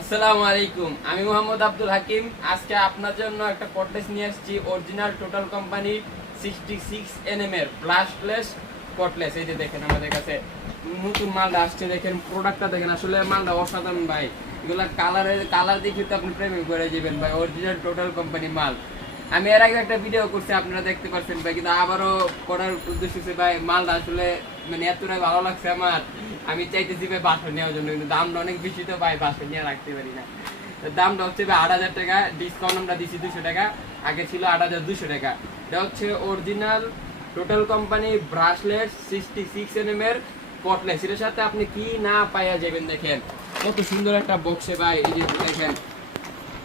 আসসালামু আলাইকুম, আমি মোহাম্মদ আব্দুল হাকিম। আজকে আপনার জন্য একটা কটলেস নিয়ে আসছি, অরিজিনাল টোটাল কোম্পানি 66 এর ব্লাস্টলেস কটলেস। এই যে দেখেন আমাদের কাছে নতুন মালটা আসছে, দেখেন প্রোডাক্টটা দেখেন, আসলে মালটা অসাধারণ ভাই। এগুলা কালার দেখে তো আপনি প্রেমে পড়ে যাবেন ভাই, অরিজিনাল টোটাল কোম্পানি মাল। আমি এর আগে একটা ভিডিও করছি, আপনারা দেখতে পাচ্ছেন ভাই, কিন্তু আবারও করার উদ্দেশ্য হচ্ছে ভাই মালটা আসলে মানে এতটাই ভালো লাগছে আমার, আমি চাইতেছি ভাই বাসন নেওয়ার জন্য, কিন্তু দামটা অনেক বেশি তো ভাই, বাসন নিয়ে রাখতে পারি না। দামটা হচ্ছে ভাই ৮,০০০ টাকা, ডিসকাউন্ট আমরা দিচ্ছি 200 টাকা, আগে ছিল ৮,২০০ টাকা। এটা হচ্ছে অরিজিনাল টোটাল কোম্পানি ব্রাশলেস 66 এর কটলেস। এর সাথে আপনি কি না পাইয়া যাবেন, দেখেন কত সুন্দর একটা বক্সে ভাই। এই যে দেখেন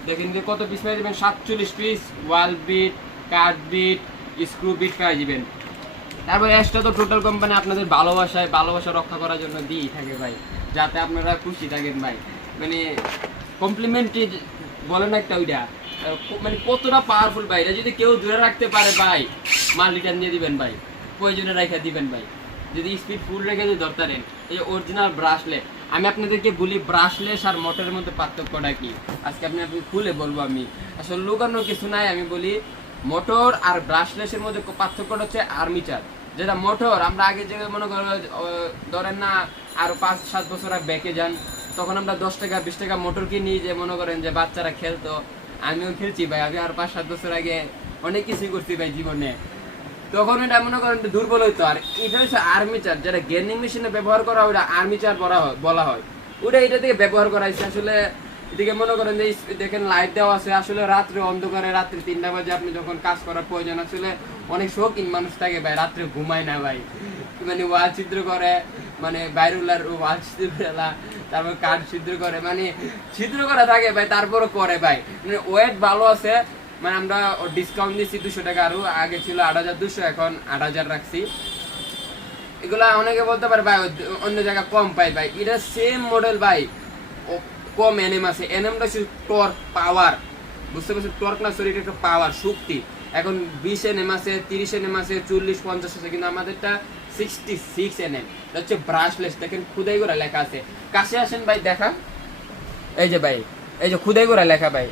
দেখেন যে কত পিস পাই যাবেন, 47 পিস ওয়াল বিট, কাট বিট, স্ক্রু বিট পাই যাবেন। তারপর এক্সট্রা তো টোটাল কোম্পানি আপনাদের ভালোবাসা রক্ষা করার জন্য দিয়েই থাকে ভাই, যাতে আপনারা খুশি থাকেন ভাই। মানে কমপ্লিমেন্টারি বলেন একটা ওইটা, মানে কতটা পাওয়ারফুল ভাই। এটা যদি কেউ দূরে রাখতে পারে ভাই, মাল রিটার্ন দিয়ে দিবেন ভাই, প্রয়োজনে রেখে দিবেন ভাই। যদি স্পিড ফুল রেখে যদি ধরতারেন, এই অরিজিনাল ব্রাশলেস। আমি আপনাদেরকে বলি ব্রাশলেস আর মোটরের মধ্যে পার্থক্যটা কি, আজকে আপনি খুলে বলবো। আমি আসলে লুকানোর কিছু নাই, আমি বলি মোটর আর ব্রাশলেসের মধ্যে পার্থক্যটা হচ্ছে আর্মিচার। যেটা মোটর আমরা আগে যে মনে করেন ধরেন না, আরো 5-7 বছর আগে ব্যাকে যান, তখন আমরা 10 টাকা 20 টাকা মোটর কিনি, যে মনে করেন যে বাচ্চারা খেলতো, আমিও খেলছি ভাই। আমি আর 5-7 বছর আগে অনেক কিছুই করছি ভাই জীবনে, তখন এটা মনে করেন দুর্বল হইতো। আর এটা হচ্ছে আর্মিচার, যেটা গেমিং মেশিনে ব্যবহার করা হয়, ওটা আর্মিচার বলা হয়। ওটা এটা থেকে ব্যবহার করা হয়েছে। আসলে এদিকে মনে করেন যে দেখেন লাইট দেওয়া আছে, আসলে রাত্রে অন্ধকারে, রাত্রে 3টা বাজে আপনি যখন কাজ করার প্রয়োজন, আসলে অনেক শৌখিন মানুষ থাকে ভাই, রাত্রে ঘুমায় না ভাই, মানে ওয়াল ছিদ্র করে, মানে বাইরুলার ওয়াল ছিদ্র ফেলা, তারপর কাঠ ছিদ্র করে, মানে ছিদ্র করা থাকে ভাই, তারপরও করে ভাই। মানে ওয়েট ভালো আছে, মানে আমরা ডিসকাউন্ট দিচ্ছি 200 টাকা, আরো আগে ছিল 8,200, এখন 8,000 রাখছি। এগুলা অনেকে বলতে পারে ভাই অন্য জায়গায় কম পাই ভাই, এটা সেম মডেল ভাই, কম এনএম আছে। এনএমটা হচ্ছে টর্ক পাওয়ার, বুঝতে পারছেন? টর্ক না, সরি, এটা একটা পাওয়ার শক্তি। এখন 20 এনএম আছে, 30 এনএম আছে, 40-50 আছে, কিন্তু আমাদেরটা 66 এনএম। এটা হচ্ছে ব্রাশলেস। দেখেন খুদাই করে লেখা আছে, কাছে আসেন ভাই দেখা। এই যে ভাই, এই যে খুদাই করে লেখা ভাই,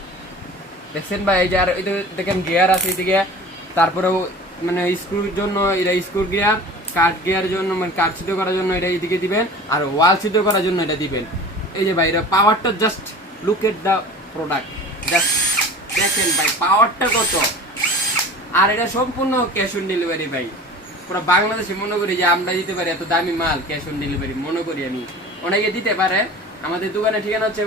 দেখছেন ভাই? এই যে আর এই দেখেন গিয়ার আছে এদিকে, তারপরেও মানে স্ক্রুর জন্য এটা স্ক্রু গিয়ার, কাঠ গিয়ার জন্য মানে কাঠ ছিদ্র করার জন্য এটা এদিকে দিবেন, আর ওয়াল ছিদ্র করার জন্য এটা দিবেন। এই যে ভাই এটা পাওয়ারটা, just look at the product, just দেখেন ভাই পাওয়ারটা কত। আর এটা সম্পূর্ণ ক্যাশ অন ডেলিভারি ভাই, পুরো বাংলাদেশে মনে করি যে আমরা দিতে পারি এত দামি মাল ক্যাশ অন ডেলিভারি, মনে করি আমি। অনেকে দিতে পারে। আমাদের দোকানের ঠিকানা হচ্ছে